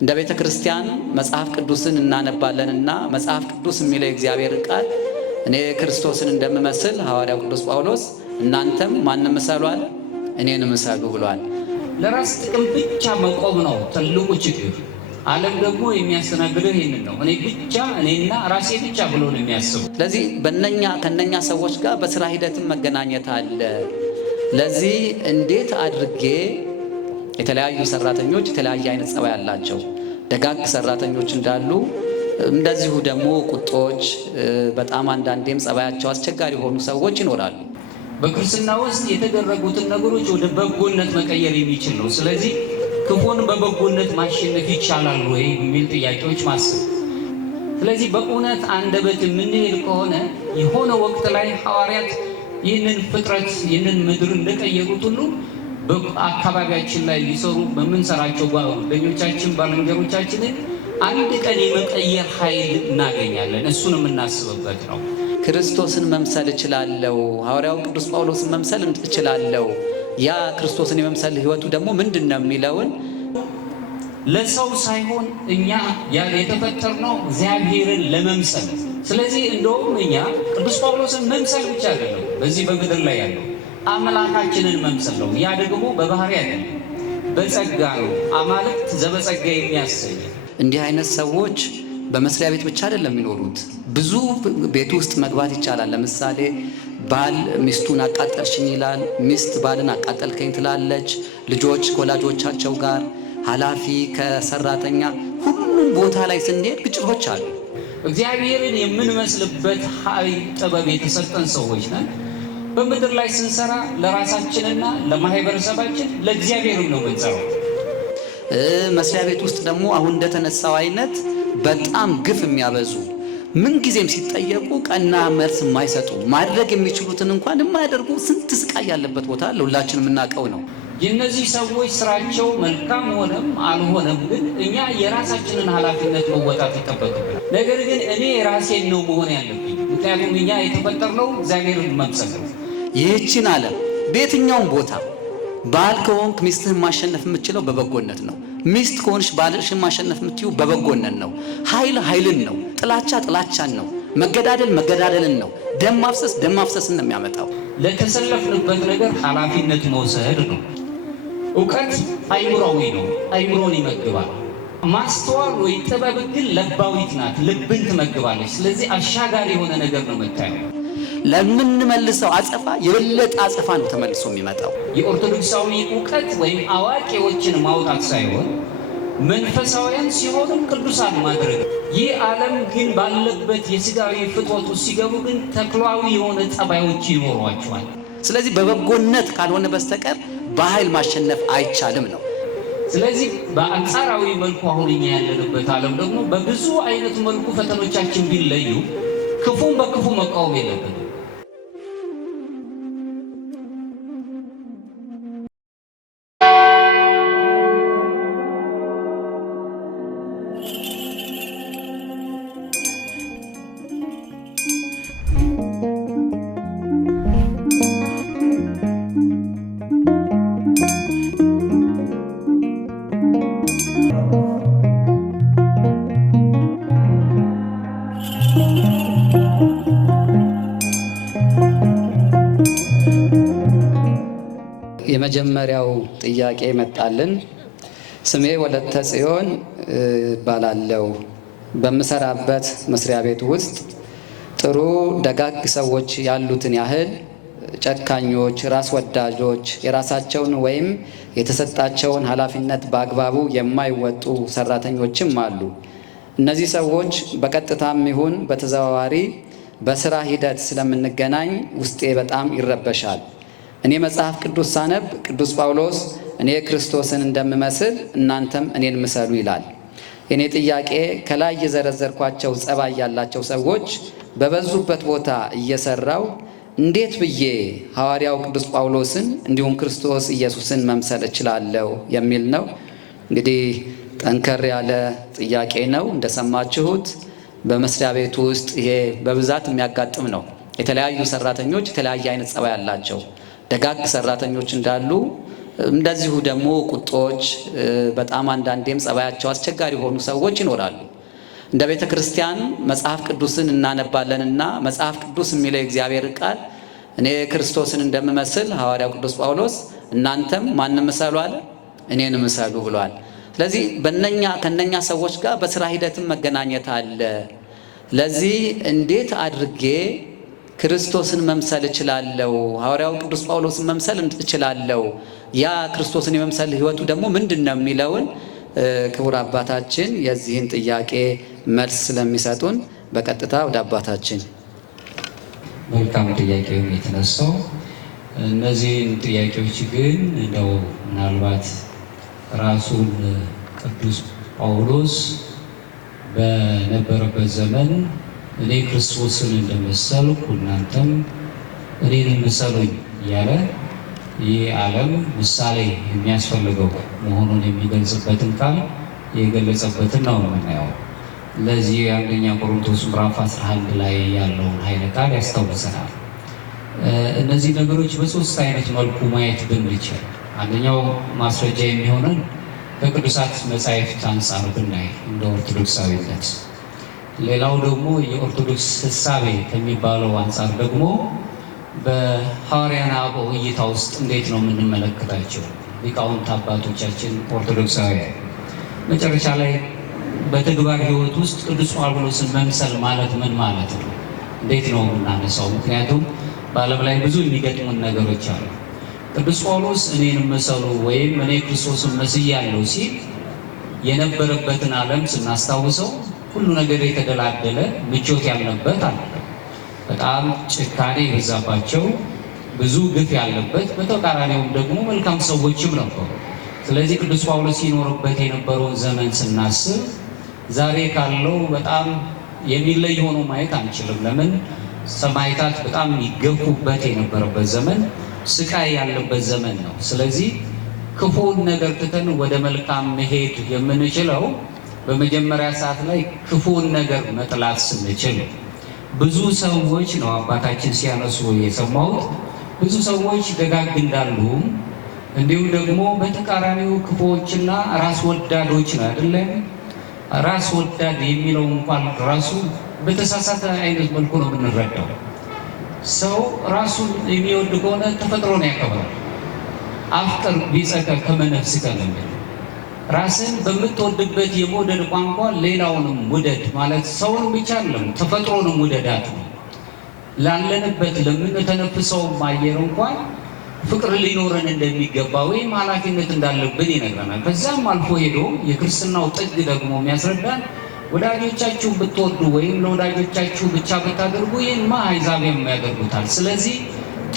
እንደ ቤተ ክርስቲያን መጽሐፍ ቅዱስን እናነባለንና መጽሐፍ ቅዱስ የሚለው እግዚአብሔር ቃል እኔ ክርስቶስን እንደምመስል ሐዋርያው ቅዱስ ጳውሎስ እናንተም ማንን ምሰሏል? እኔን ምሰሉ ብሏል። ለራስ ጥቅም ብቻ መቆም ነው ትልቁ ችግር። ዓለም ደግሞ የሚያስተናግደው ይሄንን ነው። እኔ ብቻ እኔና ራሴ ብቻ ብሎ ነው የሚያስቡ። ስለዚህ ከነኛ ሰዎች ጋር በስራ ሂደትም መገናኘት አለ። ለዚህ እንዴት አድርጌ የተለያዩ ሰራተኞች የተለያየ አይነት ጸባይ ያላቸው ደጋግ ሰራተኞች እንዳሉ እንደዚሁ ደግሞ ቁጦች፣ በጣም አንዳንዴም ጸባያቸው አስቸጋሪ የሆኑ ሰዎች ይኖራሉ። በክርስትና ውስጥ የተደረጉትን ነገሮች ወደ በጎነት መቀየር የሚችል ነው። ስለዚህ ክፉን በበጎነት ማሸነፍ ይቻላል ወይ የሚል ጥያቄዎች ማሰብ። ስለዚህ በእውነት አንደበት የምንሄድ ከሆነ የሆነ ወቅት ላይ ሐዋርያት ይህንን ፍጥረት ይህንን ምድር እንደቀየሩት ሁሉ በአካባቢያችን ላይ ሊሰሩ በምንሰራቸው ጓደኞቻችን ባልንጀሮቻችንን አንድ ቀን የመቀየር ኃይል እናገኛለን። እሱን የምናስብበት ነው። ክርስቶስን መምሰል እችላለሁ፣ ሐዋርያው ቅዱስ ጳውሎስን መምሰል እችላለሁ። ያ ክርስቶስን የመምሰል ህይወቱ ደግሞ ምንድን ነው የሚለውን ለሰው ሳይሆን እኛ የተፈጠርነው እግዚአብሔርን ለመምሰል። ስለዚህ እንደውም እኛ ቅዱስ ጳውሎስን መምሰል ብቻ አይደለም በዚህ በምድር ላይ ያለው አምላካችንን መምሰል ነው። ያ ደግሞ በባህሪ አይደለም፣ በጸጋ ነው። አማልክት ዘበጸጋ የሚያሰኝ እንዲህ አይነት ሰዎች በመስሪያ ቤት ብቻ አይደለም የሚኖሩት። ብዙ ቤት ውስጥ መግባት ይቻላል። ለምሳሌ ባል ሚስቱን አቃጠልሽኝ ይላል፣ ሚስት ባልን አቃጠልከኝ ትላለች። ልጆች ከወላጆቻቸው ጋር፣ ኃላፊ ከሰራተኛ፣ ሁሉም ቦታ ላይ ስንሄድ ግጭቶች አሉ። እግዚአብሔርን የምንመስልበት ኃይል ጥበብ የተሰጠን ሰዎች ነን። በምድር ላይ ስንሰራ ለራሳችንና ለማህበረሰባችን ለእግዚአብሔርም ነው የምንሰራው። መስሪያ ቤት ውስጥ ደግሞ አሁን እንደተነሳው አይነት በጣም ግፍ የሚያበዙ ምን ጊዜም ሲጠየቁ ቀና መልስ የማይሰጡ ማድረግ የሚችሉትን እንኳን የማያደርጉ ስንት ስቃይ ያለበት ቦታ አለ። ሁላችንም የምናውቀው ነው። የእነዚህ ሰዎች ስራቸው መልካም ሆነም አልሆነም ግን እኛ የራሳችንን ኃላፊነት መወጣት ይጠበቅብናል። ነገር ግን እኔ ራሴን ነው መሆን ያለብኝ። ምክንያቱም እኛ የተፈጠርነው እግዚአብሔርን መምሰል ነው። ይህችን ዓለም በየትኛውም ቦታ ባል ከሆንክ ሚስትህን ማሸነፍ የምትችለው በበጎነት ነው። ሚስት ከሆንሽ ባልሽን ማሸነፍ የምትችው በበጎነት ነው። ኃይልን ነው። ጥላቻ ጥላቻን ነው። መገዳደል መገዳደልን ነው። ደም ማፍሰስ ደም ማፍሰስን ነው የሚያመጣው። ለተሰለፍንበት ነገር ኃላፊነት መውሰድ ነው። እውቀት አይምሮዊ ነው፣ አይምሮን ይመግባል። ማስተዋል ወይ ጥበብ ግን ለባዊት ናት፣ ልብን ትመግባለች። ስለዚህ አሻጋሪ የሆነ ነገር ነው የምታየው። ለምንመልሰው አጸፋ የበለጠ አጸፋ ነው ተመልሶ የሚመጣው። የኦርቶዶክሳዊ እውቀት ወይም አዋቂዎችን ማውጣት ሳይሆን መንፈሳውያን ሲሆኑም ቅዱሳን ማድረግ። ይህ ዓለም ግን ባለበት የሥጋዊ ፍትወቱ ሲገቡ ግን ተክሏዊ የሆነ ጠባዮች ይኖሯቸዋል። ስለዚህ በበጎነት ካልሆነ በስተቀር በኃይል ማሸነፍ አይቻልም ነው። ስለዚህ በአንጻራዊ መልኩ አሁን እኛ ያለንበት ዓለም ደግሞ በብዙ አይነት መልኩ ፈተኖቻችን ቢለዩ ክፉን በክፉ መቃወም የለብንም። የመጀመሪያው ጥያቄ መጣልን። ስሜ ወለተ ጽዮን እባላለሁ። በምሰራበት መስሪያ ቤት ውስጥ ጥሩ ደጋግ ሰዎች ያሉትን ያህል ጨካኞች፣ ራስ ወዳጆች፣ የራሳቸውን ወይም የተሰጣቸውን ኃላፊነት በአግባቡ የማይወጡ ሰራተኞችም አሉ። እነዚህ ሰዎች በቀጥታም ይሁን በተዘዋዋሪ በስራ ሂደት ስለምንገናኝ ውስጤ በጣም ይረበሻል። እኔ መጽሐፍ ቅዱስ ሳነብ ቅዱስ ጳውሎስ እኔ ክርስቶስን እንደምመስል እናንተም እኔን ምሰሉ ይላል። የኔ ጥያቄ ከላይ የዘረዘርኳቸው ጸባይ ያላቸው ሰዎች በበዙበት ቦታ እየሰራው እንዴት ብዬ ሐዋርያው ቅዱስ ጳውሎስን እንዲሁም ክርስቶስ ኢየሱስን መምሰል እችላለሁ የሚል ነው። እንግዲህ ጠንከር ያለ ጥያቄ ነው። እንደሰማችሁት በመስሪያ ቤቱ ውስጥ ይሄ በብዛት የሚያጋጥም ነው። የተለያዩ ሰራተኞች የተለያየ አይነት ጸባይ ያላቸው ደጋግ ሰራተኞች እንዳሉ እንደዚሁ ደግሞ ቁጦች፣ በጣም አንዳንዴም ጸባያቸው አስቸጋሪ የሆኑ ሰዎች ይኖራሉ። እንደ ቤተ ክርስቲያን መጽሐፍ ቅዱስን እናነባለንና መጽሐፍ ቅዱስ የሚለው የእግዚአብሔር ቃል እኔ ክርስቶስን እንደምመስል ሐዋርያው ቅዱስ ጳውሎስ እናንተም ማንን ምሰሉ አለ? እኔን ምሰሉ ብሏል። ስለዚህ ከነኛ ሰዎች ጋር በስራ ሂደትም መገናኘት አለ። ለዚህ እንዴት አድርጌ ክርስቶስን መምሰል እችላለሁ? ሐዋርያው ቅዱስ ጳውሎስን መምሰል እችላለሁ? ያ ክርስቶስን የመምሰል ህይወቱ ደግሞ ምንድነው የሚለውን ክቡር አባታችን የዚህን ጥያቄ መልስ ስለሚሰጡን በቀጥታ ወደ አባታችን። መልካም ጥያቄ የተነሳው እነዚህን ጥያቄዎች ግን እንደው ምናልባት ራሱን ቅዱስ ጳውሎስ በነበረበት ዘመን እኔ ክርስቶስን እንደመሰልኩ እናንተም እኔን ምሰሉኝ እያለ ይህ ዓለም ምሳሌ የሚያስፈልገው መሆኑን የሚገልጽበትን ቃል የገለጸበትን ነው የምናየው። ለዚህ አንደኛ ቆሮንቶስ ምዕራፍ 11 ላይ ያለውን ኃይለ ቃል ያስታውሰናል። እነዚህ ነገሮች በሶስት አይነት መልኩ ማየት ብንችል፣ አንደኛው ማስረጃ የሚሆነን ከቅዱሳት መጻሕፍት አንጻር ብናይ እንደ ኦርቶዶክሳዊነት፣ ሌላው ደግሞ የኦርቶዶክስ ሕሳቤ ከሚባለው አንጻር ደግሞ በሐዋርያነ አበው እይታ ውስጥ እንዴት ነው የምንመለከታቸው ሊቃውንት አባቶቻችን ኦርቶዶክሳውያን። መጨረሻ ላይ በተግባር ሕይወት ውስጥ ቅዱስ ጳውሎስን መምሰል ማለት ምን ማለት ነው? እንዴት ነው የምናነሳው? ምክንያቱም በዓለም ላይ ብዙ የሚገጥሙን ነገሮች አሉ። ቅዱስ ጳውሎስ እኔን ምሰሉ ወይም እኔ ክርስቶስን መስያለሁ ሲል የነበረበትን ዓለም ስናስታውሰው ሁሉ ነገር የተደላደለ ምቾት ያለበት አለ። በጣም ጭካኔ የበዛባቸው ብዙ ግፍ ያለበት፣ በተቃራኒውም ደግሞ መልካም ሰዎችም ነበሩ። ስለዚህ ቅዱስ ጳውሎስ ሲኖርበት የነበረውን ዘመን ስናስብ ዛሬ ካለው በጣም የሚለይ ሆኖ ማየት አንችልም። ለምን? ሰማዕታት በጣም ይገፉበት የነበረበት ዘመን፣ ስቃይ ያለበት ዘመን ነው። ስለዚህ ክፉን ነገር ትተን ወደ መልካም መሄድ የምንችለው በመጀመሪያ ሰዓት ላይ ክፉን ነገር መጥላት ስንችል። ብዙ ሰዎች ነው አባታችን ሲያነሱ የሰማሁት፣ ብዙ ሰዎች ደጋግ እንዳሉ እንዲሁም ደግሞ በተቃራኒው ክፉዎችና ራስ ወዳዶች ነው አይደለም። ራስ ወዳድ የሚለው እንኳን ራሱ በተሳሳተ አይነት መልኩ ነው የምንረዳው። ሰው ራሱን የሚወድ ከሆነ ተፈጥሮን ያከብራል። አፍቅር ቢጸከ ከመ ነፍስከ ነው። ራስን በምትወድበት የመውደድ ቋንቋ ሌላውንም ውደድ ማለት ሰውን ብቻ አይደለም ተፈጥሮንም ውደዳት ነው። ላለንበት ለምንተነፍሰው አየር እንኳን ፍቅር ሊኖረን እንደሚገባ ወይም ኃላፊነት እንዳለብን ይነግረናል። ከዛም አልፎ ሄዶ የክርስትናው ጥግ ደግሞ የሚያስረዳን ወዳጆቻችሁ ብትወዱ ወይም ለወዳጆቻችሁ ብቻ ብታደርጉ ይህንማ አሕዛብም ያደርጉታል፣ ስለዚህ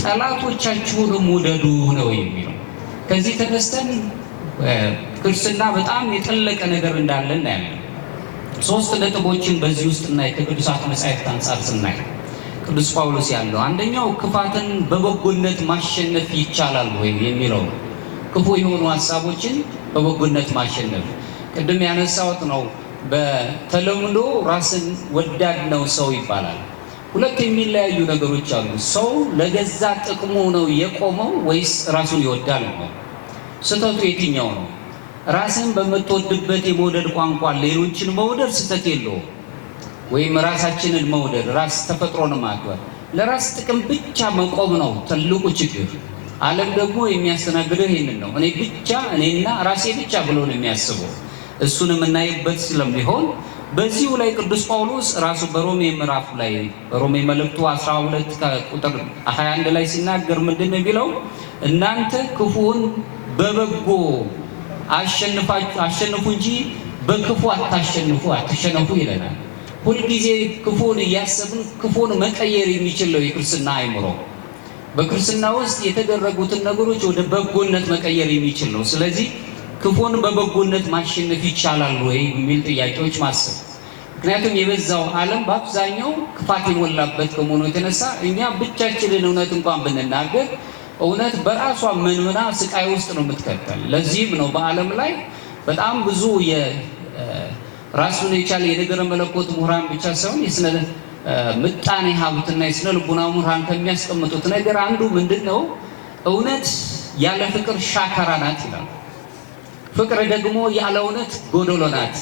ጠላቶቻችሁንም ውደዱ ነው የሚለው። ከዚህ ተነስተን ክርስትና በጣም የጠለቀ ነገር እንዳለ እናያለን። ሶስት ነጥቦችን በዚህ ውስጥ እናይ። ከቅዱሳት መጻሕፍት አንጻር ስናይ ቅዱስ ጳውሎስ ያለው አንደኛው ክፋትን በበጎነት ማሸነፍ ይቻላል ወይ የሚለው ነው። ክፉ የሆኑ ሀሳቦችን በበጎነት ማሸነፍ ቅድም ያነሳሁት ነው። በተለምዶ ራስን ወዳድ ነው ሰው ይባላል። ሁለት የሚለያዩ ነገሮች አሉ። ሰው ለገዛ ጥቅሙ ነው የቆመው ወይስ ራሱን ይወዳል ነው? ስህተቱ የትኛው ነው? ራስን በምትወድበት የመውደድ ቋንቋ ሌሎችን መውደድ ስህተት የለውም። ወይም ራሳችንን መውደድ፣ ራስ ተፈጥሮን ማክበር፣ ለራስ ጥቅም ብቻ መቆም ነው ትልቁ ችግር። ዓለም ደግሞ የሚያስተናግደው ይህንን ነው። እኔ ብቻ፣ እኔና ራሴ ብቻ ብሎ ነው የሚያስበው። እሱን የምናይበት ስለሚሆን በዚሁ ላይ ቅዱስ ጳውሎስ ራሱ በሮሜ ምዕራፍ ላይ በሮሜ መልእክቱ 12 ቁጥር 21 ላይ ሲናገር ምንድን ነው የሚለው? እናንተ ክፉውን በበጎ አሸንፉ እንጂ በክፉ አትሸነፉ ይለናል። ሁልጊዜ ክፉን እያሰብን ክፉን መቀየር የሚችል ነው የክርስትና አእምሮ። በክርስትና ውስጥ የተደረጉትን ነገሮች ወደ በጎነት መቀየር የሚችል ነው። ስለዚህ ክፉን በበጎነት ማሸነፍ ይቻላል ወይ የሚል ጥያቄዎች ማሰብ። ምክንያቱም የበዛው ዓለም በአብዛኛው ክፋት የሞላበት ከመሆኑ የተነሳ እኛ ብቻችንን እውነት እንኳን ብንናገር እውነት በራሷ መንምና ስቃይ ውስጥ ነው የምትከተል። ለዚህም ነው በዓለም ላይ በጣም ብዙ ራሱን የቻለ የነገረ መለኮት ምሁራን ብቻ ሳይሆን የስነ ምጣኔ ሀብትና የስነ ልቡና ምሁራን ከሚያስቀምጡት ነገር አንዱ ምንድን ነው? እውነት ያለ ፍቅር ሻካራ ናት ይላል። ፍቅር ደግሞ ያለ እውነት ጎደሎ ናት።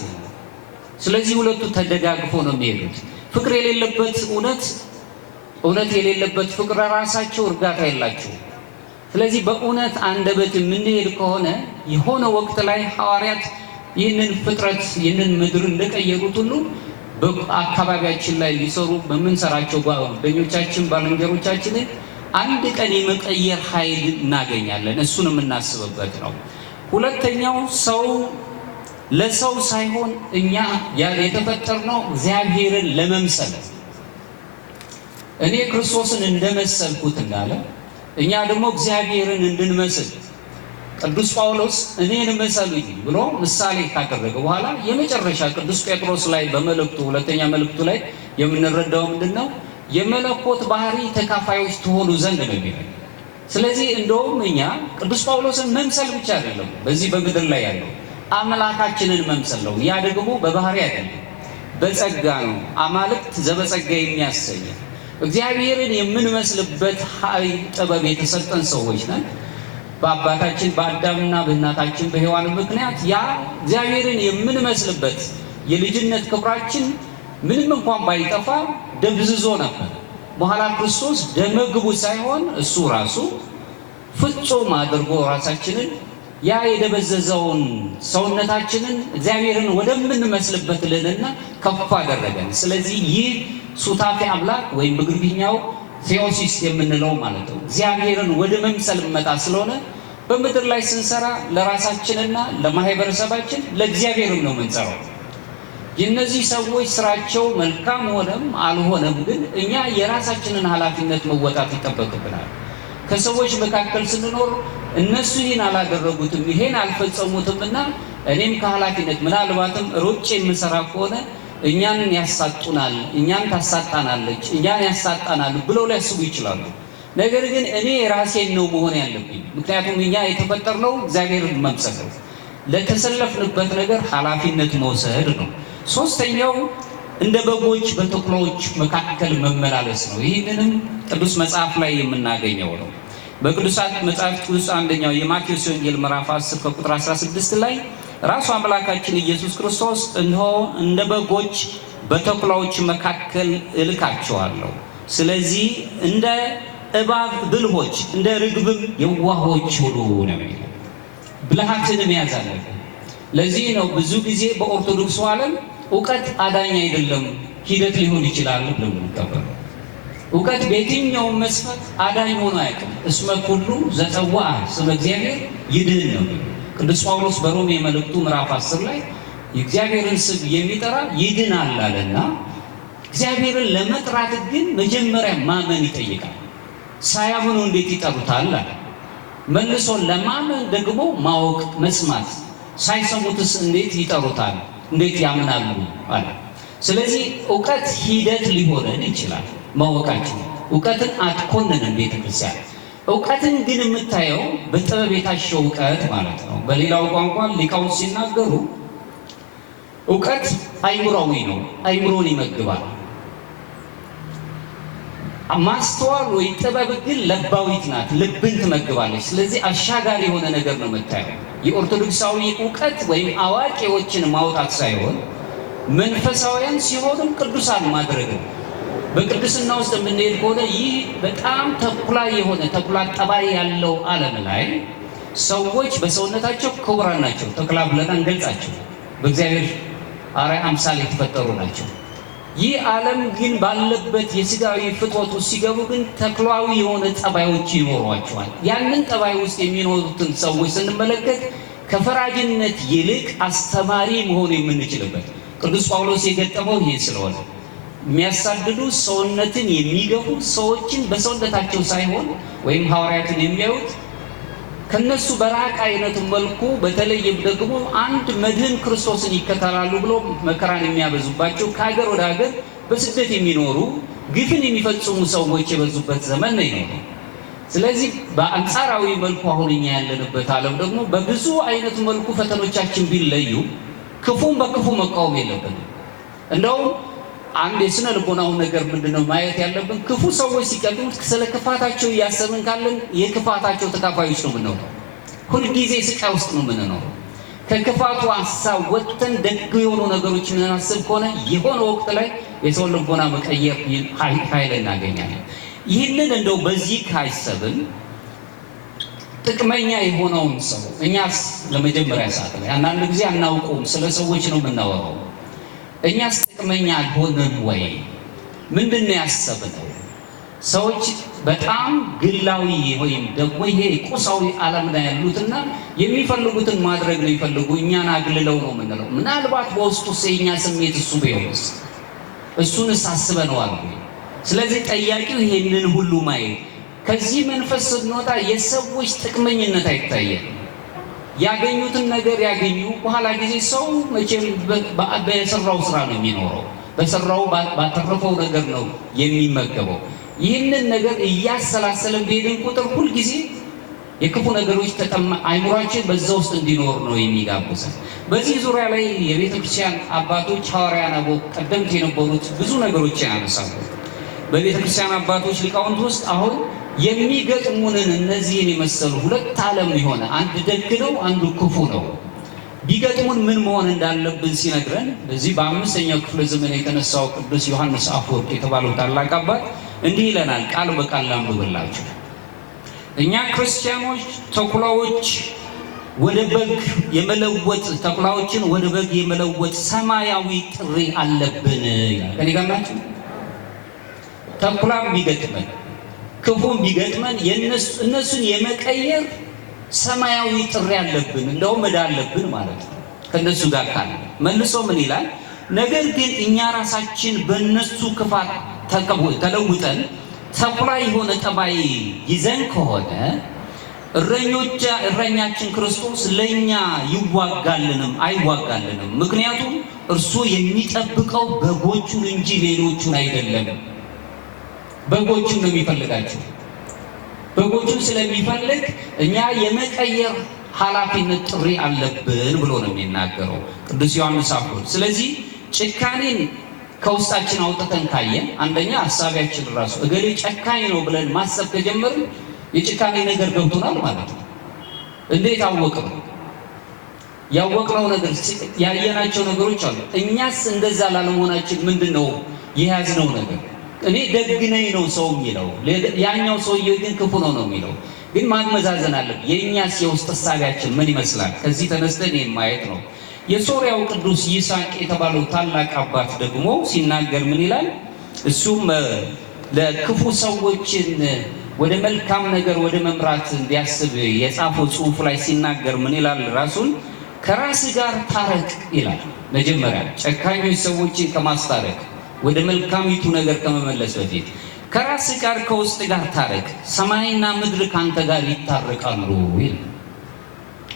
ስለዚህ ሁለቱ ተደጋግፎ ነው የሚሄዱት። ፍቅር የሌለበት እውነት የሌለበት ፍቅር ራሳቸው እርጋታ የላቸው። ስለዚህ በእውነት አንደበት የምንሄድ ከሆነ የሆነ ወቅት ላይ ሐዋርያት ይህንን ፍጥረት ይህንን ምድር እንደቀየሩት ሁሉ በአካባቢያችን ላይ ሊሰሩ በምንሰራቸው ጓደኞቻችን ባልንጀሮቻችንን አንድ ቀን የመቀየር ኃይል እናገኛለን። እሱን የምናስብበት ነው። ሁለተኛው ሰው ለሰው ሳይሆን እኛ የተፈጠርነው እግዚአብሔርን ለመምሰል እኔ ክርስቶስን እንደመሰልኩት እንዳለ እኛ ደግሞ እግዚአብሔርን እንድንመስል ቅዱስ ጳውሎስ እኔን መሰሉኝ ብሎ ምሳሌ ካደረገ በኋላ የመጨረሻ ቅዱስ ጴጥሮስ ላይ በመልእክቱ ሁለተኛ መልእክቱ ላይ የምንረዳው ምንድነው? የመለኮት ባህሪ ተካፋዮች ትሆኑ ዘንድ ነው የሚለው። ስለዚህ እንደውም እኛ ቅዱስ ጳውሎስን መምሰል ብቻ አይደለም በዚህ በምድር ላይ ያለው አምላካችንን መምሰል ነው። ያ ደግሞ በባህሪ አይደለም በጸጋ ነው። አማልክት ዘበጸጋ የሚያሰኝ እግዚአብሔርን የምንመስልበት ኃይል ጥበብ የተሰጠን ሰዎች ነን። በአባታችን በአዳምና በእናታችን በሔዋን ምክንያት ያ እግዚአብሔርን የምንመስልበት የልጅነት ክብራችን ምንም እንኳን ባይጠፋ ደብዝዞ ነበር። በኋላ ክርስቶስ ደመግቡ ሳይሆን እሱ ራሱ ፍጹም አድርጎ ራሳችንን ያ የደበዘዘውን ሰውነታችንን እግዚአብሔርን ወደምንመስልበት ልዕልና ከፍ አደረገን። ስለዚህ ይህ ሱታፌ አምላክ ወይም በግሪክኛው ቴዎሲስ የምንለው ማለት ነው እግዚአብሔርን ወደ መምሰል መጣ ስለሆነ በምድር ላይ ስንሰራ ለራሳችንና ለማህበረሰባችን ለእግዚአብሔርም ነው የምንሰራው። የእነዚህ ሰዎች ስራቸው መልካም ሆነም አልሆነም ግን እኛ የራሳችንን ኃላፊነት መወጣት ይጠበቅብናል። ከሰዎች መካከል ስንኖር እነሱ ይህን አላደረጉትም ይሄን አልፈጸሙትምና እኔም ከኃላፊነት ምናልባትም ሮጬ የምሰራ ከሆነ እኛን ያሳጡናል፣ እኛን ታሳጣናለች፣ እኛን ያሳጣናል ብለው ሊያስቡ ይችላሉ። ነገር ግን እኔ ራሴን ነው መሆን ያለብኝ። ምክንያቱም እኛ የተፈጠርነው እግዚአብሔርን መምሰል ነው። ለተሰለፍንበት ነገር ኃላፊነት መውሰድ ነው። ሶስተኛው እንደ በጎች በተኩላዎች መካከል መመላለስ ነው። ይህንንም ቅዱስ መጽሐፍ ላይ የምናገኘው ነው። በቅዱሳት መጽሐፍት ውስጥ አንደኛው የማቴዎስ ወንጌል ምዕራፍ 10 ከቁጥር 16 ላይ ራሱ አምላካችን ኢየሱስ ክርስቶስ እነሆ እንደ በጎች በተኩላዎች መካከል እልካቸዋለሁ፣ ስለዚህ እንደ እባብ ብልሆች እንደ ርግብም የዋሆች ሁኑ ነው የሚለው። ብልሃትን መያዝ አለብን። ለዚህ ነው ብዙ ጊዜ በኦርቶዶክስ ዓለም እውቀት አዳኝ አይደለም ሂደት ሊሆን ይችላል ብለን የምንቀበለው። እውቀት በየትኛውም መስፈርት አዳኝ ሆኖ አያውቅም። እስመ ኩሉ ዘጸውዐ ስመ እግዚአብሔር ይድኅን ነው። ቅዱስ ጳውሎስ በሮሜ መልእክቱ ምዕራፍ 10 ላይ የእግዚአብሔርን ስም የሚጠራ ይድናል አለና እግዚአብሔርን ለመጥራት ግን መጀመሪያ ማመን ይጠይቃል። ሳያምኑ እንዴት ይጠሩታል አለ። መልሶ ለማመን ደግሞ ማወቅ መስማት፣ ሳይሰሙትስ እንዴት ይጠሩታል? እንዴት ያምናሉ አለ። ስለዚህ እውቀት ሂደት ሊሆነን ይችላል። ማወቃችን እውቀትን አትኮንንም ቤተክርስቲያን። እውቀትን ግን የምታየው በጥበብ የታሸው እውቀት ማለት ነው። በሌላው ቋንቋ ሊቃውንት ሲናገሩ እውቀት አይምሮዊ ነው፣ አይምሮን ይመግባል። ማስተዋል ወይ ጥበብ ግን ለባዊት ናት፣ ልብን ትመግባለች። ስለዚህ አሻጋሪ የሆነ ነገር ነው የምታየው። የኦርቶዶክሳዊ እውቀት ወይም አዋቂዎችን ማውጣት ሳይሆን መንፈሳውያን ሲሆንም ቅዱሳን ማድረግ ነው። በቅድስና ውስጥ የምንሄድ ከሆነ ይህ በጣም ተኩላ የሆነ ተኩላ ጠባይ ያለው ዓለም ላይ ሰዎች በሰውነታቸው ክቡራን ናቸው። ተኩላ ብለን እንገልጻቸው፣ በእግዚአብሔር አርአያ አምሳል የተፈጠሩ ናቸው። ይህ ዓለም ግን ባለበት የስጋዊ ፍጥረት ውስጥ ሲገቡ ግን ተኩላዊ የሆነ ጠባዮች ይኖሯቸዋል። ያንን ጠባይ ውስጥ የሚኖሩትን ሰዎች ስንመለከት ከፈራጅነት ይልቅ አስተማሪ መሆን የምንችልበት ቅዱስ ጳውሎስ የገጠመው ይህ ስለሆነ የሚያሳድዱ ሰውነትን የሚገፉ ሰዎችን በሰውነታቸው ሳይሆን ወይም ሐዋርያትን የሚያዩት ከነሱ በራቅ አይነት መልኩ በተለይም ደግሞ አንድ መድህን ክርስቶስን ይከተላሉ ብሎ መከራን የሚያበዙባቸው ከሀገር ወደ ሀገር በስደት የሚኖሩ ግፍን የሚፈጽሙ ሰዎች የበዙበት ዘመን ነው። ስለዚህ በአንጻራዊ መልኩ አሁን እኛ ያለንበት ዓለም ደግሞ በብዙ አይነት መልኩ ፈተኖቻችን ቢለዩ ክፉን በክፉ መቃወም የለብንም። እንደውም አንድ የስነ ልቦናው ነገር ምንድነው ማየት ያለብን? ክፉ ሰዎች ሲቀጥሉ ስለ ክፋታቸው እያሰብን ካለን የክፋታቸው ተካፋዮች ነው የምንሆነው። ሁልጊዜ ስቃይ ውስጥ ነው የምንኖረው። ከክፋቱ ሀሳብ ወጥተን ደግ የሆኑ ነገሮች የምናስብ ከሆነ የሆነ ወቅት ላይ የሰው ልቦና መቀየር ኃይል እናገኛለን። ይህንን እንደው በዚህ ካሰብን ጥቅመኛ የሆነውን ሰው እኛስ ለመጀመሪያ ሰዓት ላይ አንዳንድ ጊዜ አናውቀውም፣ ስለ ሰዎች ነው የምናወራው። እኛስ ጥቅመኛ አልሆንም ወይ? ምንድን ነው ያሰብነው? ሰዎች በጣም ግላዊ ወይም ደግሞ ይሄ ቁሳዊ ዓለም ላይ ያሉትና የሚፈልጉትን ማድረግ ነው ይፈልጉ፣ እኛን አግልለው ነው የምንለው። ምናልባት በውስጡ የኛ ስሜት እሱ ቢሆንስ? እሱንስ አስበነዋል ወይ? ስለዚህ ጠያቂው ይሄንን ሁሉ ማየት፣ ከዚህ መንፈስ ስንወጣ የሰዎች ጥቅመኝነት አይታየም። ያገኙትን ነገር ያገኙ። በኋላ ጊዜ ሰው መቼም በሰራው ስራ ነው የሚኖረው፣ በሰራው ባተረፈው ነገር ነው የሚመገበው። ይህንን ነገር እያሰላሰለን በሄድን ቁጥር ሁልጊዜ የክፉ ነገሮች አይምሯችን በዛ ውስጥ እንዲኖር ነው የሚጋብዘን። በዚህ ዙሪያ ላይ የቤተ ክርስቲያን አባቶች ሐዋርያት አበው ቀደምት የነበሩት ብዙ ነገሮችን ያነሳሉ። በቤተ ክርስቲያን አባቶች ሊቃውንት ውስጥ አሁን የሚገጥሙንን እነዚህን የመሰሉ ሁለት ዓለም የሆነ አንድ ደግ ነው፣ አንዱ ክፉ ነው ቢገጥሙን ምን መሆን እንዳለብን ሲነግረን በዚህ በ5ኛው ክፍለ ዘመን የተነሳው ቅዱስ ዮሐንስ አፈወርቅ የተባለው ታላቅ አባት እንዲህ ይለናል። ቃል በቃል ላንብብላችሁ። እኛ ክርስቲያኖች ተኩላዎች ወደ በግ የመለወጥ ተኩላዎችን ወደ በግ የመለወጥ ሰማያዊ ጥሪ አለብን ይላል። ከኔ ጋር ናችሁ? ተኩላም ቢገጥመን ክፉም ቢገጥመን እነሱን የመቀየር ሰማያዊ ጥሪ አለብን፣ እንደውም ዕዳ አለብን ማለት ነው ከነሱ ጋር ካለ። መልሶ ምን ይላል? ነገር ግን እኛ ራሳችን በእነሱ ክፋት ተለውጠን ተኩላ የሆነ ጠባይ ይዘን ከሆነ እረኛችን ክርስቶስ ለእኛ አይዋጋልንም። ምክንያቱም እርሱ የሚጠብቀው በጎቹን እንጂ ሌሎቹን አይደለም። በጎቹን ነው የሚፈልጋቸው። በጎቹን ስለሚፈልግ እኛ የመቀየር ኃላፊነት ጥሪ አለብን ብሎ ነው የሚናገረው ቅዱስ ዮሐንስ አፈወርቅ። ስለዚህ ጭካኔን ከውስጣችን አውጥተን ካየን አንደኛ ሐሳቢያችን ራሱ እገሌ ጨካኝ ነው ብለን ማሰብ ከጀመርን የጭካኔ ነገር ገብቶናል ማለት ነው። እንዴት አወቅን? ያወቅነው ነገር ያየናቸው ነገሮች አሉ። እኛስ እንደዛ ላለመሆናችን ምንድነው የያዝነው ነገር? እኔ ደግ ነኝ ነው ሰው የሚለው፣ ያኛው ሰውዬ ግን ክፉ ነው የሚለው። ግን ማመዛዘን አለብን። የእኛስ የውስጥ ሐሳቢያችን ምን ይመስላል? ከዚህ ተነስተን ማየት ነው። የሶርያው ቅዱስ ይስሐቅ የተባለው ታላቅ አባት ደግሞ ሲናገር ምን ይላል? እሱም ለክፉ ሰዎችን ወደ መልካም ነገር ወደ መምራት እንዲያስብ የጻፈው ጽሑፍ ላይ ሲናገር ምን ይላል? ራሱን ከራስ ጋር ታረቅ ይላል። መጀመሪያ ጨካኞች ሰዎችን ከማስታረቅ ወደ መልካሚቱ ነገር ከመመለስ በፊት ከራስ ጋር ከውስጥ ጋር ታረቅ፣ ሰማይና ምድር ካንተ ጋር ይታረቃሉ ይላል።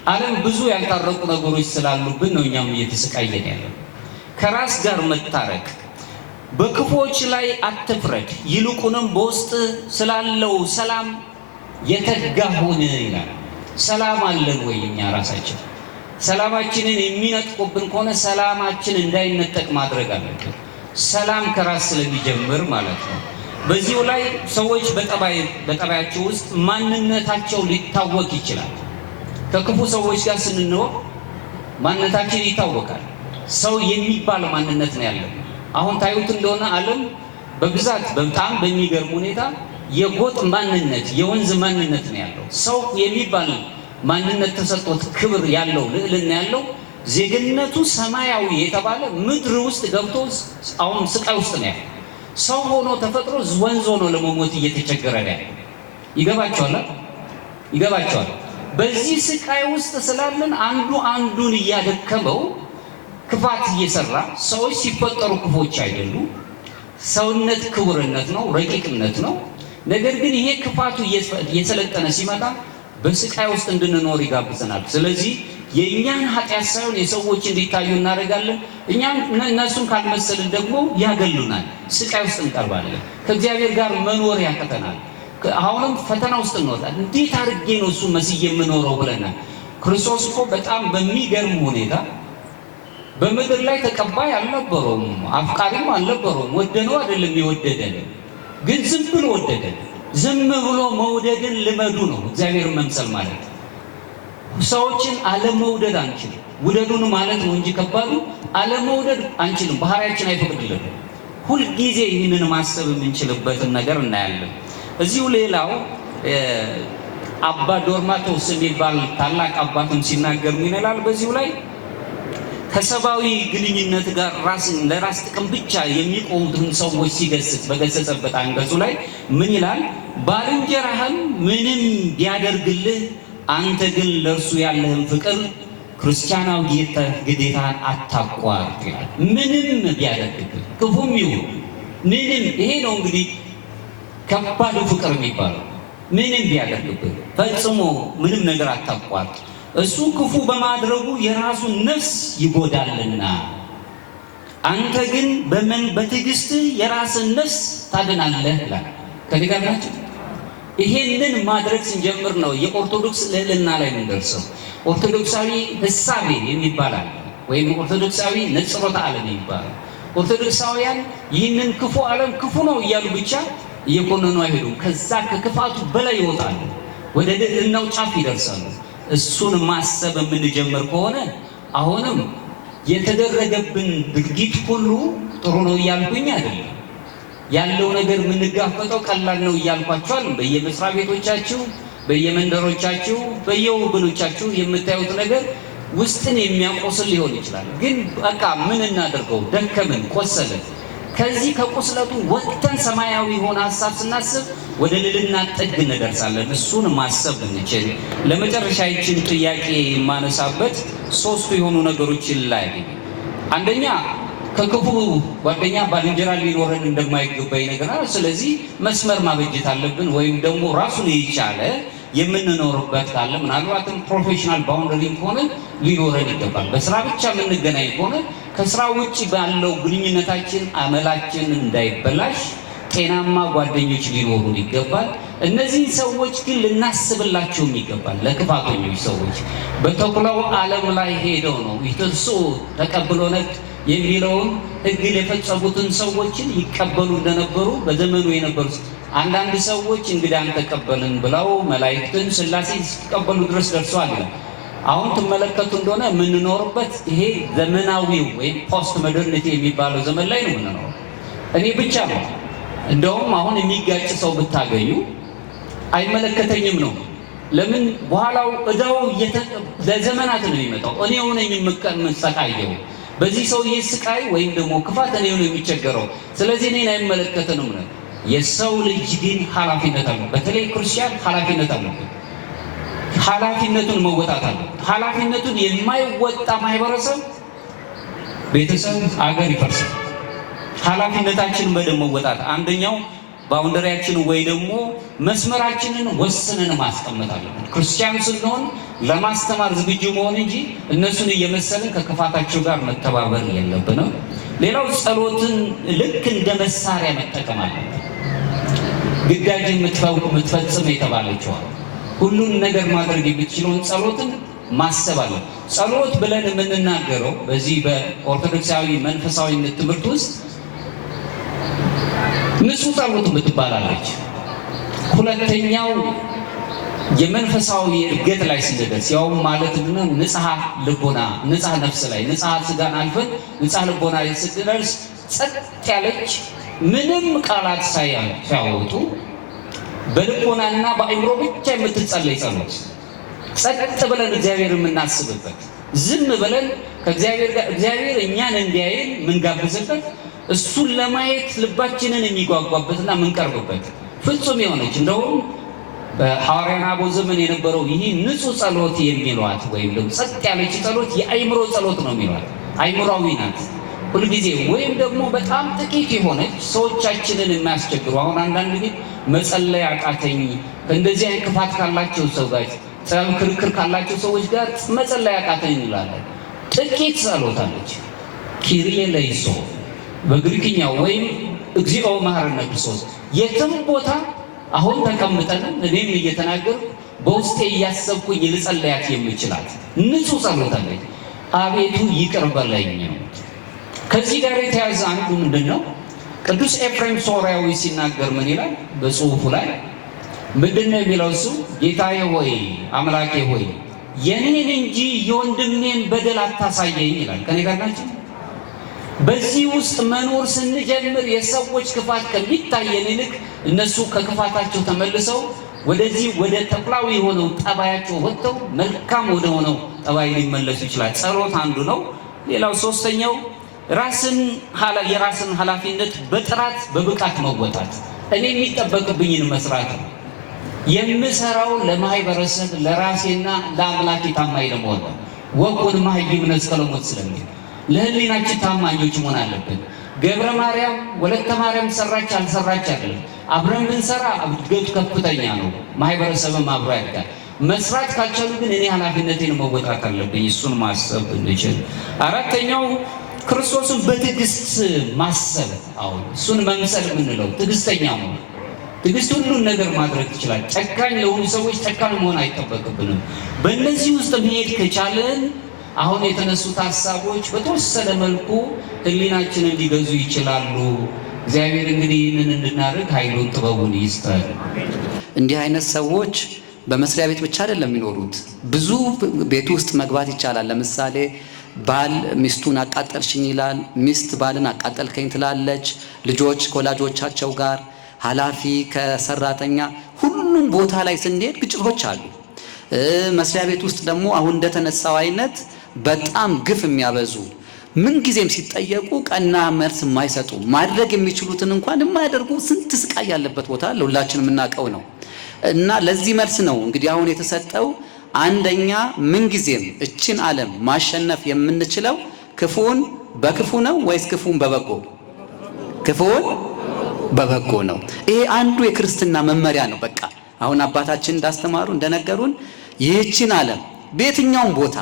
ዓለም ብዙ ያልታረቁ ነገሮች ስላሉብን ነው እኛም እየተሰቃየን ያለው። ከራስ ጋር መታረቅ፣ በክፉዎች ላይ አትፍረድ፣ ይልቁንም በውስጥ ስላለው ሰላም የተጋ ሁን ይላል። ሰላም አለን ወይ? እኛ ራሳችን ሰላማችንን የሚነጥቁብን ከሆነ ሰላማችን እንዳይነጠቅ ማድረግ አለብን። ሰላም ከራስ ስለሚጀምር ማለት ነው። በዚሁ ላይ ሰዎች በጠባያቸው ውስጥ ማንነታቸው ሊታወቅ ይችላል። ከክፉ ሰዎች ጋር ስንኖር ማንነታችን ይታወቃል። ሰው የሚባል ማንነት ነው ያለው። አሁን ታዩት እንደሆነ ዓለም በብዛት በጣም በሚገርም ሁኔታ የጎጥ ማንነት፣ የወንዝ ማንነት ነው ያለው። ሰው የሚባል ማንነት ተሰጥቶት ክብር ያለው ልዕልና ያለው ዜግነቱ ሰማያዊ የተባለ ምድር ውስጥ ገብቶ አሁን ስቃይ ውስጥ ነው ያለው። ሰው ሆኖ ተፈጥሮ ወንዝ ሆኖ ለመሞት እየተቸገረ ነው ያለው። ይገባቸዋል። በዚህ ስቃይ ውስጥ ስላለን አንዱ አንዱን እያደከመው ክፋት እየሰራ ሰዎች ሲፈጠሩ ክፎች አይደሉም። ሰውነት ክቡርነት ነው፣ ረቂቅነት ነው። ነገር ግን ይሄ ክፋቱ እየሰለጠነ ሲመጣ በስቃይ ውስጥ እንድንኖር ይጋብዘናል። ስለዚህ የእኛን ኃጢአት ሳይሆን የሰዎች እንዲታዩ እናደርጋለን። እኛም እነሱን ካልመሰልን ደግሞ ያገሉናል። ስቃይ ውስጥ እንቀርባለን። ከእግዚአብሔር ጋር መኖር ያቀተናል። አሁንም ፈተና ውስጥ እንወጣለን። እንዴት አድርጌ ነው እሱ መስዬ የምኖረው ብለናል። ክርስቶስ እኮ በጣም በሚገርም ሁኔታ በምድር ላይ ተቀባይ አልነበረውም፣ አፍቃሪም አልነበረውም። ወደነው አይደለም የወደደን፣ ግን ዝም ብሎ ወደደን። ዝም ብሎ መውደድን ልመዱ ነው እግዚአብሔርን መምሰል ማለት። ሰዎችን አለመውደድ አንችልም። ውደዱን ማለት ነው እንጂ ከባዱ አለመውደድ አንችልም። ባህሪያችን አይፈቅድልንም። ሁልጊዜ ይህንን ማሰብ የምንችልበትን ነገር እናያለን። እዚሁ ሌላው አባ ዶርማቶስ የሚባል ታላቅ አባትም ሲናገር ምን ይላል? በዚሁ ላይ ከሰብአዊ ግንኙነት ጋር ራስን ለራስ ጥቅም ብቻ የሚቆሙትን ሰዎች ሲገስጽ በገሰጸበት አንቀጹ ላይ ምን ይላል? ባልንጀራህም ምንም ቢያደርግልህ አንተ ግን ለእርሱ ያለህን ፍቅር ክርስቲያናዊ ግዴታን አታቋርጥ ይላል። ምንም ቢያደርግልህ ክፉም ይሁን ምንም፣ ይሄ ነው እንግዲህ ከባዱ ፍቅር የሚባለው። ምንም ቢያደርግብህ ፈጽሞ ምንም ነገር አታቋርጥ። እሱ ክፉ በማድረጉ የራሱን ነፍስ ይጎዳልና አንተ ግን በትዕግስት የራስን ነፍስ ታድናለህ ይላል። ከዚህ ጋር ናቸው። ይሄንን ማድረግ ስንጀምር ነው የኦርቶዶክስ ልዕልና ላይ የምንደርሰው። ኦርቶዶክሳዊ ሕሳቤ የሚባል አለ፣ ወይም ኦርቶዶክሳዊ ነጽሮተ ዓለም የሚባል። ኦርቶዶክሳውያን ይህንን ክፉ ዓለም ክፉ ነው እያሉ ብቻ እየኮነኑ አይሄዱም። ከዛ ከክፋቱ በላይ ይወጣሉ፣ ወደ ልዕልናው ጫፍ ይደርሳሉ። እሱን ማሰብ የምንጀምር ከሆነ አሁንም የተደረገብን ድርጊት ሁሉ ጥሩ ነው እያልኩኝ አይደለም። ያለው ነገር የምንጋፈጠው ቀላል ነው እያልኳቸዋል። በየመስሪያ ቤቶቻችሁ፣ በየመንደሮቻችሁ፣ በየወገኖቻችሁ የምታዩት ነገር ውስጥን የሚያቆስል ሊሆን ይችላል። ግን በቃ ምን እናደርገው? ደከምን፣ ቆሰለን። ከዚህ ከቁስለቱ ወጥተን ሰማያዊ የሆነ ሀሳብ ስናስብ ወደ ልዕልና ጥግ እንደርሳለን። እሱን ማሰብ እንችል። ለመጨረሻ ይችን ጥያቄ የማነሳበት ሶስቱ የሆኑ ነገሮችን ላይ አንደኛ ከክፉ ጓደኛ ባልንጀራ ሊኖረን እንደማይገባ ይነገራል። ስለዚህ መስመር ማበጀት አለብን፣ ወይም ደግሞ ራሱን የቻለ የምንኖርበት ካለ ምናልባትም ፕሮፌሽናል ባውንደሪ ከሆነ ሊኖረን ይገባል። በስራ ብቻ የምንገናኝ ከሆነ ከስራ ውጭ ባለው ግንኙነታችን አመላችን እንዳይበላሽ ጤናማ ጓደኞች ሊኖሩን ይገባል። እነዚህ ሰዎች ግን ልናስብላቸውም ይገባል። ለክፋተኞች ሰዎች በተኩላው ዓለም ላይ ሄደው ነው ይትርሱ ተቀብሎ ነግ የሚለውን ሕግን የፈጸሙትን ሰዎችን ይቀበሉ እንደነበሩ በዘመኑ የነበሩ አንዳንድ ሰዎች እንግዳን ተቀበልን ብለው መላእክትን ሥላሴ ሲቀበሉ ድረስ ደርሷል። አሁን ትመለከቱ እንደሆነ የምንኖርበት ይሄ ዘመናዊው ወይም ፖስት ሞደርኒቲ የሚባለው ዘመን ላይ ነው የምንኖረው። እኔ ብቻ ነው እንደውም አሁን የሚጋጭ ሰው ብታገኙ አይመለከተኝም ነው። ለምን? በኋላው እዳው ለዘመናት ነው የሚመጣው። እኔ ሆነኝ የምሰቃየው በዚህ ሰውዬ ስቃይ ወይም ደግሞ ክፋት እኔ ሆነ የሚቸገረው። ስለዚህ እኔን አይመለከተንም ነው። የሰው ልጅ ግን ኃላፊነት አለው። በተለይ ክርስቲያን ኃላፊነት አለበት። ኃላፊነቱን መወጣት አለበት። ኃላፊነቱን የማይወጣ ማህበረሰብ፣ ቤተሰብ፣ አገር ይፈርሳል። ኃላፊነታችንን በደንብ መወጣት አንደኛው ባውንደሪያችን ወይ ደግሞ መስመራችንን ወስነን ማስቀመጥ አለብን። ክርስቲያን ስንሆን ለማስተማር ዝግጁ መሆን እንጂ እነሱን እየመሰልን ከክፋታቸው ጋር መተባበር የለብንም። ሌላው ጸሎትን ልክ እንደ መሳሪያ መጠቀም አለብን። ግዳጅ የምትፈጽም የተባለችዋል ሁሉን ነገር ማድረግ የምትችለውን ጸሎትን ማሰብ አለ። ጸሎት ብለን የምንናገረው በዚህ በኦርቶዶክሳዊ መንፈሳዊነት ትምህርት ውስጥ ንጹህ ጸሎት የምትባላለች። ሁለተኛው የመንፈሳዊ እድገት ላይ ስንደርስ ያው ማለት ነው ንጽሐ ልቦና፣ ንጽሐ ነፍስ ላይ ንጽሐ ስጋን አልፈን ንጽሐ ልቦና ላይ ስንደርስ ጸጥ ያለች ምንም ቃላት ሳያወጡ በልቦናና በአእምሮ ብቻ የምትጸለይ ጸሎት፣ ጸጥ ብለን እግዚአብሔር የምናስብበት፣ ዝም ብለን ከእግዚአብሔር ጋር እግዚአብሔር እኛን እንዲያየን የምንጋብዝበት፣ እሱን ለማየት ልባችንን የሚጓጓበትና የምንቀርብበት ፍጹም የሆነች እንደውም በሐዋርያና አበው ዘመን የነበረው ይህ ንጹህ ጸሎት የሚሏት ወይም ደግሞ ጸጥ ያለች ጸሎት የአእምሮ ጸሎት ነው የሚሏት። አእምሮአዊ ናት ሁልጊዜ። ወይም ደግሞ በጣም ጥቂት የሆነች ሰዎቻችንን የሚያስቸግሩ አሁን አንዳንድ ጊዜ መጸለይ አቃተኝ እንደዚህ አይነት ክፋት ካላቸው ሰው ጋር ጸብ ክርክር ካላቸው ሰዎች ጋር መጸለይ አቃተኝ እንላለን። ጥቂት ጸሎት አለች ኪሪየ ለይሶ በግሪክኛው ወይም እግዚኦ መሐረነ ክርስቶስ። የትም ቦታ አሁን ተቀምጠን እኔም እየተናገርኩ በውስጤ እያሰብኩኝ ልጸለያት የምችላት ንጹህ ጸሎት አለች። አቤቱ ይቅር በለኝ ነው። ከዚህ ጋር የተያዘ አንዱ ምንድነው? ቅዱስ ኤፍሬም ሶርያዊ ሲናገር ምን ይላል? በጽሁፉ ላይ ምንድነው የሚለው? እሱ ጌታዬ ሆይ አምላኬ ሆይ የኔን እንጂ የወንድሜን በደል አታሳየኝ ይላል። ከኔ ጋር ናቸው። በዚህ ውስጥ መኖር ስንጀምር የሰዎች ክፋት ከሚታየን ይልቅ እነሱ ከክፋታቸው ተመልሰው ወደዚህ ወደ ተኩላዊ የሆነው ጠባያቸው ወጥተው መልካም ወደ ሆነው ጠባይ ሊመለሱ ይችላል። ጸሎት አንዱ ነው። ሌላው ሶስተኛው የራስን ኃላፊነት በጥራት በብቃት መወጣት። እኔ የሚጠበቅብኝን መስራት ነው። የምሰራው ለማህበረሰብ ለራሴና ለአምላኬ ታማኝ ለመሆን ነው። ወቁን ማህይምነ እስከ ለሞት ስለሚል ለህሊናችን ታማኞች መሆን አለብን። ገብረ ማርያም ወለተ ማርያም ሰራች አልሰራች አይደለም። አብረን ብንሰራ እድገቱ ከፍተኛ ነው። ማህበረሰብም አብሮ ያድጋል። መስራት ካልቻሉ ግን እኔ ኃላፊነቴን መወጣት አለብኝ። እሱን ማሰብ እንችል። አራተኛው ክርስቶስን በትዕግስት ማሰብ። አሁን እሱን መምሰል የምንለው ትዕግስተኛ ነው። ትዕግስት ሁሉን ነገር ማድረግ ይችላል። ጨካኝ ለሆኑ ሰዎች ጨካኝ መሆን አይጠበቅብንም። በእነዚህ ውስጥ መሄድ ከቻለን አሁን የተነሱት ሀሳቦች በተወሰነ መልኩ ህሊናችንን ሊገዙ ይችላሉ። እግዚአብሔር እንግዲህ ይህንን እንድናደርግ ኃይሉን ጥበቡን ይስጠን። እንዲህ አይነት ሰዎች በመስሪያ ቤት ብቻ አይደለም የሚኖሩት፣ ብዙ ቤት ውስጥ መግባት ይቻላል። ለምሳሌ ባል ሚስቱን አቃጠልሽኝ ይላል፣ ሚስት ባልን አቃጠልከኝ ትላለች። ልጆች ከወላጆቻቸው ጋር፣ ኃላፊ ከሰራተኛ፣ ሁሉም ቦታ ላይ ስንሄድ ግጭቶች አሉ። መስሪያ ቤት ውስጥ ደግሞ አሁን እንደተነሳው አይነት በጣም ግፍ የሚያበዙ ምንጊዜም ሲጠየቁ ቀና መልስ የማይሰጡ ማድረግ የሚችሉትን እንኳን የማያደርጉ ስንት ስቃይ ያለበት ቦታ ለሁላችን የምናውቀው ነው። እና ለዚህ መልስ ነው እንግዲህ አሁን የተሰጠው። አንደኛ ምንጊዜም እችን ዓለም ማሸነፍ የምንችለው ክፉን በክፉ ነው ወይስ ክፉን በበጎ? ክፉን በበጎ ነው። ይሄ አንዱ የክርስትና መመሪያ ነው። በቃ አሁን አባታችን እንዳስተማሩ እንደነገሩን ይህችን ዓለም በየትኛውም ቦታ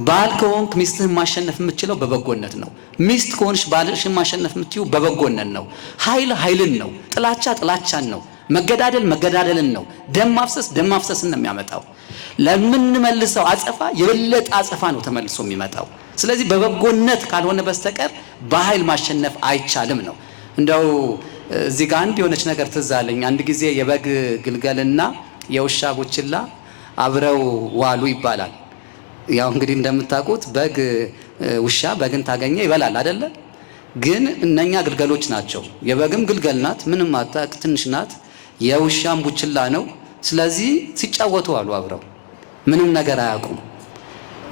ባል ከሆንክ ሚስትህን ማሸነፍ የምትችለው በበጎነት ነው። ሚስት ከሆንሽ ባልሽን ማሸነፍ የምትችለው በበጎነት ነው። ኃይል ኃይልን ነው። ጥላቻ ጥላቻን ነው። መገዳደል መገዳደልን ነው። ደም ማፍሰስ ደም ማፍሰስን ነው የሚያመጣው። ለምንመልሰው አጸፋ የበለጠ አጸፋ ነው ተመልሶ የሚመጣው። ስለዚህ በበጎነት ካልሆነ በስተቀር በኃይል ማሸነፍ አይቻልም ነው። እንደው እዚህ ጋር አንድ የሆነች ነገር ትዝ አለኝ። አንድ ጊዜ የበግ ግልገልና የውሻ ቡችላ አብረው ዋሉ ይባላል። ያው እንግዲህ እንደምታውቁት በግ ውሻ በግን ታገኘ ይበላል አይደለ? ግን እነኛ ግልገሎች ናቸው። የበግም ግልገል ናት፣ ምንም አታውቅ ትንሽ ናት። የውሻም ቡችላ ነው። ስለዚህ ሲጫወቱ ዋሉ አብረው፣ ምንም ነገር አያውቁም።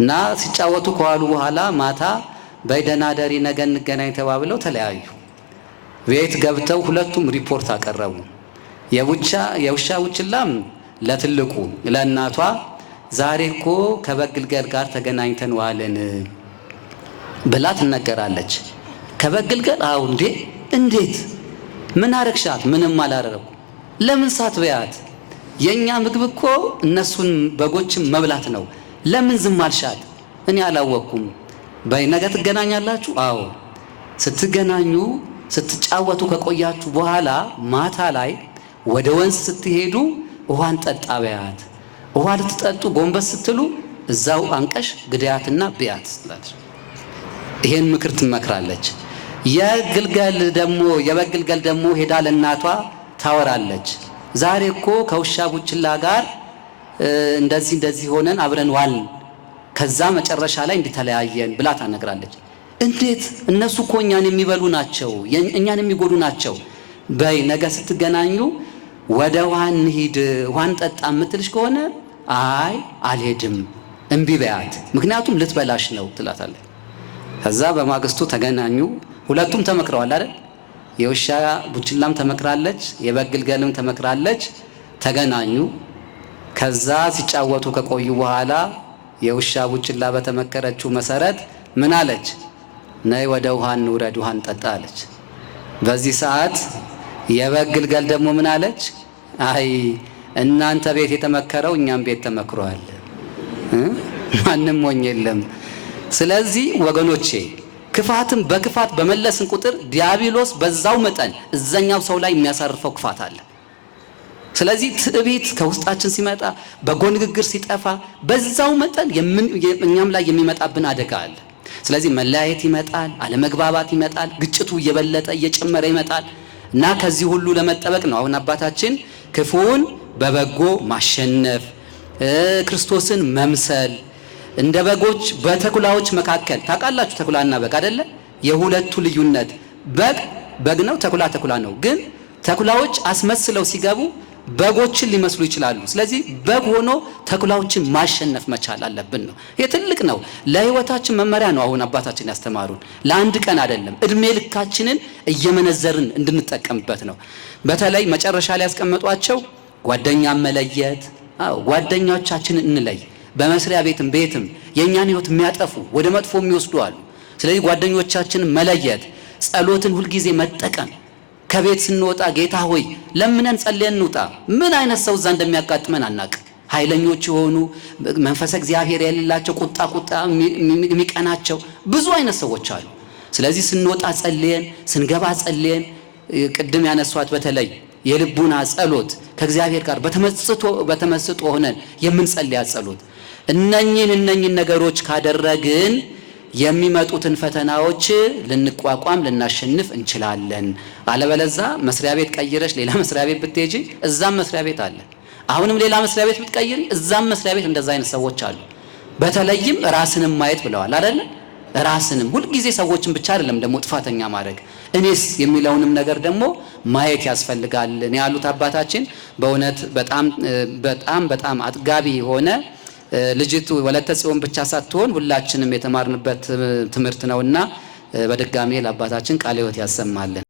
እና ሲጫወቱ ከዋሉ በኋላ ማታ በደህና ደሪ ነገ እንገናኝ ተባብለው ተለያዩ። ቤት ገብተው ሁለቱም ሪፖርት አቀረቡ። የውሻ ቡችላም ለትልቁ ለእናቷ ዛሬ እኮ ከበግ ግልገል ጋር ተገናኝተን ዋልን ብላ ትነገራለች። ከበግ ግልገል? አዎ። እንዴት? ምን አረግሻት? ምንም አላረረኩ። ለምን ሳትበያት? የኛ ምግብ እኮ እነሱን በጎችም መብላት ነው። ለምን ዝም አልሻት? እኔ አላወቅኩም። በይ ነገ ትገናኛላችሁ? አዎ። ስትገናኙ ስትጫወቱ ከቆያችሁ በኋላ ማታ ላይ ወደ ወንዝ ስትሄዱ ውሃን ጠጣ በያት። ውሃ ልትጠጡ ጎንበስ ስትሉ እዛው አንቀሽ ግዳያትና ብያት ትላለች። ይሄን ምክር ትመክራለች። የበግ ግልገል ደግሞ ሄዳ ለእናቷ ታወራለች። ዛሬ እኮ ከውሻ ቡችላ ጋር እንደዚህ ሆነን አብረን ዋልን፣ ከዛ መጨረሻ ላይ እንድተለያየን ብላ ታነግራለች። እንዴት? እነሱ እኮ እኛን የሚበሉ ናቸው፣ እኛን የሚጎዱ ናቸው። በይ ነገ ስትገናኙ ወደ ውሃ እንሂድ፣ ውሃን ጠጣ የምትልሽ ከሆነ አይ አልሄድም፣ እምቢ በያት፣ ምክንያቱም ልትበላሽ ነው ትላታለች። ከዛ በማግስቱ ተገናኙ። ሁለቱም ተመክረዋል አይደል? የውሻ ቡችላም ተመክራለች፣ የበግ ግልገልም ተመክራለች። ተገናኙ። ከዛ ሲጫወቱ ከቆዩ በኋላ የውሻ ቡችላ በተመከረችው መሰረት ምን አለች? ነይ ወደ ውሃ እንውረድ፣ ውሃን ጠጣ አለች። በዚህ ሰዓት የበግ ግልገል ደግሞ ምን አለች? አይ እናንተ ቤት የተመከረው እኛም ቤት ተመክሯል፣ ማንም ሞኝ የለም። ስለዚህ ወገኖቼ ክፋትን በክፋት በመለስን ቁጥር ዲያብሎስ በዛው መጠን እዛኛው ሰው ላይ የሚያሳርፈው ክፋት አለ። ስለዚህ ትዕቢት ከውስጣችን ሲመጣ፣ በጎ ንግግር ሲጠፋ፣ በዛው መጠን እኛም ላይ የሚመጣብን አደጋ አለ። ስለዚህ መለያየት ይመጣል፣ አለመግባባት ይመጣል፣ ግጭቱ እየበለጠ እየጨመረ ይመጣል እና ከዚህ ሁሉ ለመጠበቅ ነው አሁን አባታችን ክፉን በበጎ ማሸነፍ፣ ክርስቶስን መምሰል፣ እንደ በጎች በተኩላዎች መካከል ታውቃላችሁ፣ ተኩላና በግ አይደለ? የሁለቱ ልዩነት በግ ነው፣ ተኩላ ነው። ግን ተኩላዎች አስመስለው ሲገቡ በጎችን ሊመስሉ ይችላሉ። ስለዚህ በግ ሆኖ ተኩላዎችን ማሸነፍ መቻል አለብን ነው። ይሄ ትልቅ ነው፣ ለህይወታችን መመሪያ ነው። አሁን አባታችን ያስተማሩን ለአንድ ቀን አይደለም፣ እድሜ ልካችንን እየመነዘርን እንድንጠቀምበት ነው። በተለይ መጨረሻ ላይ ያስቀመጧቸው ጓደኛ መለየት። ጓደኞቻችንን እንለይ። በመስሪያ ቤትም የእኛን ህይወት የሚያጠፉ ወደ መጥፎ የሚወስዱ አሉ። ስለዚህ ጓደኞቻችንን መለየት፣ ጸሎትን ሁልጊዜ መጠቀም። ከቤት ስንወጣ ጌታ ሆይ ለምነን ጸልየን እንውጣ። ምን አይነት ሰው እዛ እንደሚያጋጥመን አናቅ። ኃይለኞች የሆኑ መንፈሰ እግዚአብሔር የሌላቸው ቁጣ የሚቀናቸው ብዙ አይነት ሰዎች አሉ። ስለዚህ ስንወጣ ጸልየን፣ ስንገባ ጸልየን፣ ቅድም ያነሷት በተለይ የልቡና ጸሎት ከእግዚአብሔር ጋር በተመስጦ ሆነን የምንጸልያት ጸሎት፣ እነኚህን ነገሮች ካደረግን የሚመጡትን ፈተናዎች ልንቋቋም ልናሸንፍ እንችላለን። አለበለዛ መስሪያ ቤት ቀይረሽ ሌላ መስሪያ ቤት ብትሄጂ እዛም መስሪያ ቤት አለ። አሁንም ሌላ መስሪያ ቤት ብትቀይሪ እዛም መስሪያ ቤት እንደዛ አይነት ሰዎች አሉ። በተለይም ራስንም ማየት ብለዋል አይደል? ራስንም ሁልጊዜ ሰዎችን ብቻ አይደለም ደግሞ ጥፋተኛ ማድረግ፣ እኔስ የሚለውንም ነገር ደግሞ ማየት ያስፈልጋል ነው ያሉት አባታችን። በእውነት በጣም አጥጋቢ የሆነ ልጅቱ ወለተ ጽዮን ብቻ ሳትሆን ሁላችንም የተማርንበት ትምህርት ነውና በድጋሜ ለአባታችን ቃለ ሕይወት ያሰማልን።